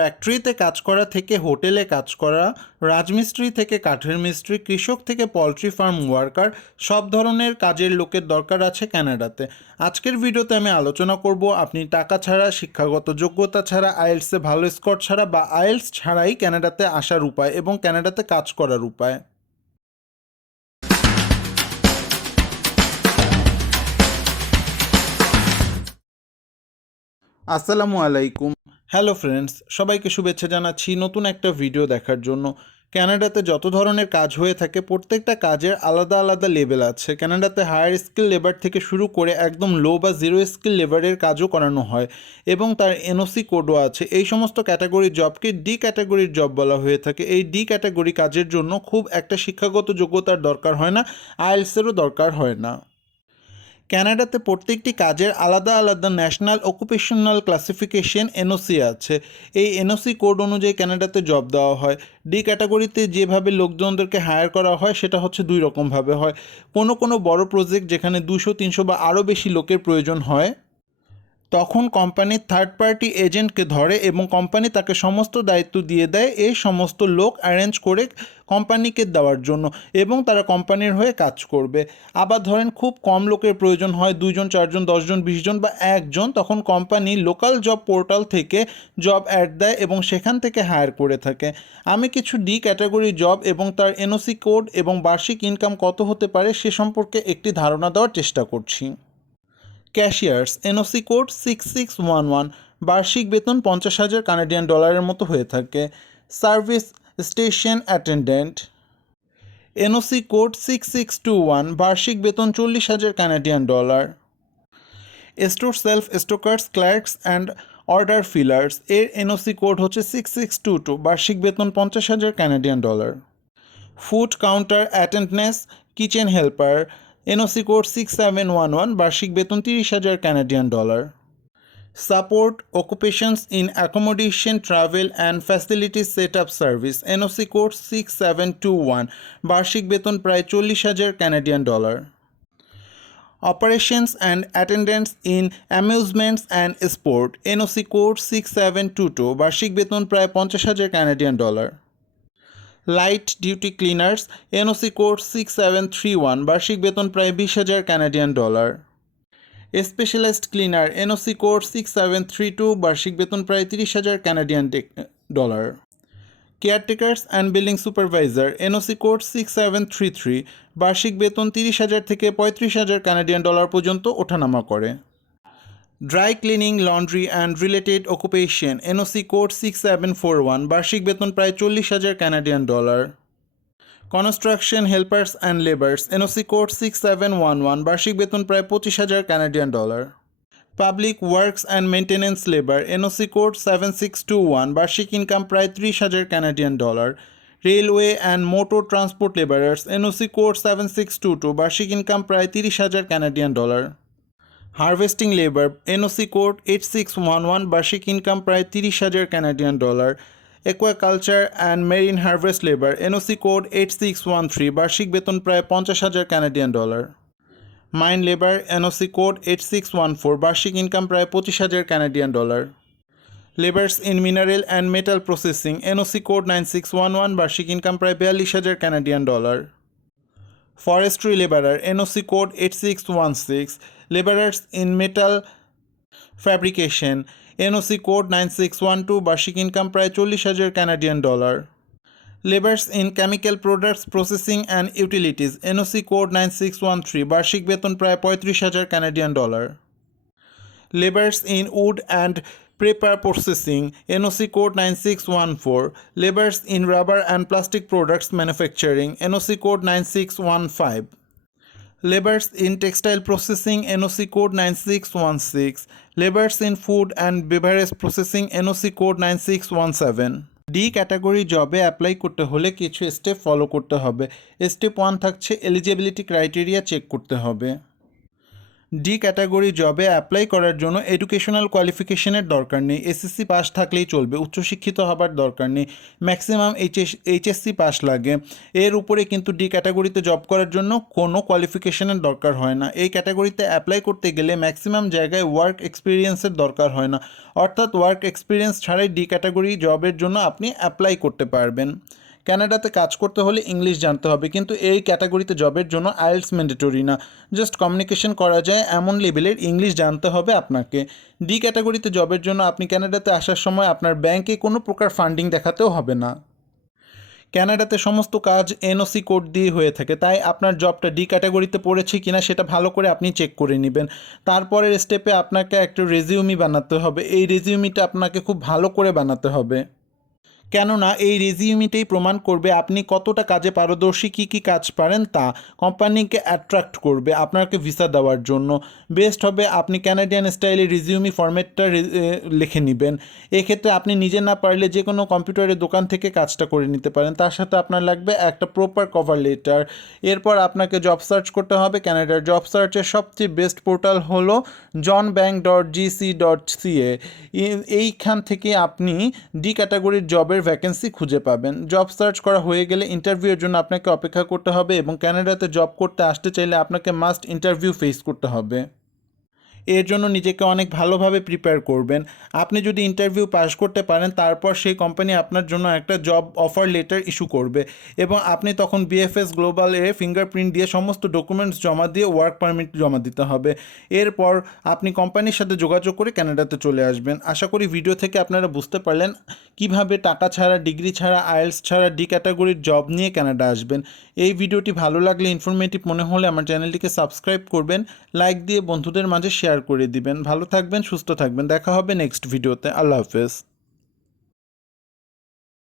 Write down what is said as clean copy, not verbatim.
ফ্যাক্টরিতে কাজ করা থেকে হোটেলে কাজ করা, রাজমিস্ত্রি থেকে কাঠের মিস্ত্রি, কৃষক থেকে পোলট্রি ফার্ম ওয়ার্কার, সব ধরনের কাজের লোকের দরকার আছে কানাডাতে। আজকের ভিডিওতে আমি আলোচনা করব আপনি টাকা ছাড়া, শিক্ষাগত যোগ্যতা ছাড়া, আইএলসে ভালো স্কোর ছাড়া বা আইএলস ছাড়াই কানাডাতে আসার উপায় এবং কানাডাতে কাজ করার উপায়। আসসালামু আলাইকুম। হ্যালো ফ্রেন্ডস, সবাইকে শুভেচ্ছা জানাচ্ছি নতুন একটা ভিডিও দেখার জন্য। কানাডাতে যত ধরনের কাজ হয়ে থাকে প্রত্যেকটা কাজের আলাদা আলাদা লেভেল আছে। কানাডাতে হায়ার স্কিল লেবার থেকে শুরু করে একদম লো বা জিরো স্কিল লেবারের কাজও করানো হয় এবং তার এনওসি কোডও আছে। এই সমস্ত ক্যাটাগরির জবকে ডি ক্যাটাগরির জব বলা হয়ে থাকে। এই ডি ক্যাটাগরি কাজের জন্য খুব একটা শিক্ষাগত যোগ্যতার দরকার হয় না, আইএলসেরও দরকার হয় না। কানাডাতে প্রত্যেকটি কাজের আলাদা আলাদা ন্যাশনাল অকুপেশনাল ক্লাসিফিকেশন এনওসি আছে। এই এনওসি কোড অনুযায়ী কানাডাতে জব দেওয়া হয়। ডি ক্যাটাগরিতে যেভাবে লোকজনদেরকে হায়ার করা হয় সেটা হচ্ছে দুই রকমভাবে হয়। কোনো বড় প্রজেক্ট যেখানে 200-300 বা আরও বেশি লোকের প্রয়োজন হয়, তখন কোম্পানির থার্ড পার্টি এজেন্টকে ধরে এবং কোম্পানি তাকে সমস্ত দায়িত্ব দিয়ে দেয় এই সমস্ত লোক অ্যারেঞ্জ করে কোম্পানিকে দেওয়ার জন্য এবং তারা কোম্পানির হয়ে কাজ করবে। আবার ধরেন খুব কম লোকের প্রয়োজন হয়, 2জন 4জন 10জন 20জন বা একজন, তখন কোম্পানি লোকাল জব পোর্টাল থেকে জব অ্যাড দেয় এবং সেখান থেকে হায়ার করে থাকে। আমি কিছু ডি ক্যাটাগরি জব এবং তার এনওসি কোড এবং বার্ষিক ইনকাম কত হতে পারে সে সম্পর্কে একটি ধারণা দেওয়ার চেষ্টা করছি। ক্যাশিয়ার্স, এনওসি কোড 6611, বার্ষিক বেতন 50,000 কানাডিয়ান ডলারের মতো হয়ে থাকে। Service station attendant, NOC code 6621, বার্ষিক বেতন 40,000 Canadian dollar. Store shelf stockers, clerks and order fillers, এর এনওসি কোড হচ্ছে 6622, বার্ষিক বেতন 50,000 Canadian dollar. Food counter attendants, kitchen helper, NOC code 6711, বার্ষিক বেতন 30,000 Canadian dollar. Support occupations in accommodation, travel and facilities set up service, NOC code 6721, বার্ষিক বেতন প্রায় 40,000 Canadian dollar. Operations and attendants in amusements and sport, NOC code 6722, বার্ষিক বেতন প্রায় 50,000 Canadian dollar. Light duty cleaners, NOC code 6731, বার্ষিক বেতন প্রায় 20,000 Canadian dollar. Specialist cleaner, NOC code 6732, বার্ষিক বেতন প্রায় 30,000 Canadian dollar. Caretakers and building supervisor, NOC code 6733, বার্ষিক বেতন 30,000 থেকে 35,000 কানাডিয়ান ডলার পর্যন্ত ওঠানামা করে। Dry cleaning, laundry and related occupation, NOC code 6741, বার্ষিক বেতন প্রায় 40,000 Canadian dollar. Construction helpers and labours, NOC code 6711, বার্ষিক বেতন প্রায় 25,000 Canadian dollar. Public works and maintenance labour, NOC code 7621, বার্ষিক ইনকাম প্রায় 30,000 Canadian dollar. Railway and motor transport labourers, NOC code 7622, বার্ষিক income প্রায় 30,000 Canadian dollar. Harvesting labour, NOC code 8611, বার্ষিক income প্রায় 30,000 Canadian dollar. Aquaculture and marine harvest labour, NOC code 8613, বার্ষিক বেতন প্রায় 50,000 Canadian dollar. Mine labour, NOC code 8614, বার্ষিক income প্রায় 25,000 Canadian dollar. Labours in mineral and metal processing, NOC code 9611, বার্ষিক income প্রায় 42,000 Canadian dollar. Forestry labourer, NOC code 8616, labourers in metal fabrication, NOC code 9612, বার্ষিক income প্রায় 40,000 Canadian dollar. Labours in chemical products processing and utilities, NOC code 9613, বার্ষিক বেতন প্রায় 35,000 Canadian dollar. Labours in wood and paper processing, NOC code 9614, labours in rubber and plastic products manufacturing, NOC code 9615, labours in textile processing, NOC code 9616, labours in food and beverage processing, NOC code 9617। D category জবে apply করতে হলে কিছু step follow করতে হবে। Step 1 থাকছে eligibility criteria check করতে হবে। D category জবে অ্যাপ্লাই করার জন্য এডুকেশনাল কোয়ালিফিকেশনের দরকার নেই, এসএসসি পাস থাকলেই চলবে, উচ্চশিক্ষিত হবার দরকার নেই, ম্যাক্সিমাম এইচএসসি পাস লাগে। এর উপরে কিন্তু ডি ক্যাটাগরিতে জব করার জন্য কোনো কোয়ালিফিকেশনের দরকার হয় না। এই ক্যাটাগরিতে অ্যাপ্লাই করতে গেলে ম্যাক্সিমাম জায়গায় ওয়ার্ক এক্সপিরিয়েন্সের দরকার হয় না, অর্থাৎ ওয়ার্ক এক্সপিরিয়েন্স ছাড়াই ডি ক্যাটাগরি জবের জন্য আপনি অ্যাপ্লাই করতে পারবেন। কানাডাতে কাজ করতে হলে ইংলিশ জানতে হবে, কিন্তু এই ক্যাটাগরিতে জবের জন্য আইএলটিএস ম্যান্ডেটরি না, জাস্ট কমিউনিকেশন করা যায় এমন লেভেলের ইংলিশ জানতে হবে আপনাকে। ডি ক্যাটাগরিতে জবের জন্য আপনি কানাডাতে আসার সময় আপনার ব্যাংকে কোনো প্রকার ফান্ডিং দেখাতেও হবে না। কানাডাতে সমস্ত কাজ এনওসি কোড দিয়ে হয়ে থাকে, তাই আপনার জবটা ডি ক্যাটাগরিতে পড়েছে কিনা সেটা ভালো করে আপনি চেক করে নেবেন। তারপরের স্টেপে আপনাকে একটা রেজিউমি বানাতে হবে, এই রেজিউমিটা আপনাকে খুব ভালো করে বানাতে হবে, কেননা এই রেজিউমিটাই প্রমাণ করবে আপনি কতটা কাজে পারদর্শী, কী কী কাজ পারেন তা কোম্পানিকে অ্যাট্রাক্ট করবে আপনাকে ভিসা দেওয়ার জন্য। বেস্ট হবে আপনি ক্যানাডিয়ান স্টাইলে রেজিউমি ফরম্যাটটা লিখে নেবেন। এক্ষেত্রে আপনি নিজে না পারলে যে কোনো কম্পিউটারের দোকান থেকে কাজটা করে নিতে পারেন, তার সাথে আপনার লাগবে একটা প্রপার কভার লেটার। এরপর আপনাকে জব সার্চ করতে হবে। ক্যানাডার জব সার্চের সবচেয়ে বেস্ট পোর্টাল হলো johnbank.gc.ca। এইখান থেকে আপনি ডি ক্যাটাগরির জবের ভ্যাকেন্সি খুঁজে পাবেন। জব সার্চ করা হয়ে গেলে ইন্টারভিউয়ের জন্য আপনাকে অপেক্ষা করতে হবে, এবং কানাডাতে জব করতে আসতে চাইলে আপনাকে মাস্ট ইন্টারভিউ ফেস করতে হবে। এর জন্য নিজেকে অনেক ভালোভাবে প্রিপেয়ার করবেন। আপনি যদি ইন্টারভিউ পাস করতে পারেন, তারপর সেই কোম্পানি আপনার জন্য একটা জব অফার লেটার ইস্যু করবে, এবং আপনি তখন বিএফএস গ্লোবাল এ ফিঙ্গারপ্রিন্ট দিয়ে সমস্ত ডকুমেন্টস জমা দিয়ে ওয়ার্ক পারমিট জমা দিতে হবে। এরপর আপনি কোম্পানির সাথে যোগাযোগ করে কানাডাতে চলে আসবেন। আশা করি ভিডিও থেকে আপনারা বুঝতে পারলেন কিভাবে টাকা ছাড়া, ডিগ্রি ছাড়া, আইএলটিএস ছাড়া ডি ক্যাটাগরির জব নিয়ে কানাডা আসবেন। এই ভিডিওটি ভালো লাগলে, ইনফরমেটিভ মনে হলে আমার চ্যানেলটিকে সাবস্ক্রাইব করবেন, লাইক দিয়ে বন্ধুদের মাঝে শেয়ার করে দিবেন। ভালো থাকবেন, সুস্থ থাকবেন, দেখা হবে নেক্সট ভিডিওতে। আল্লাহ হাফেজ।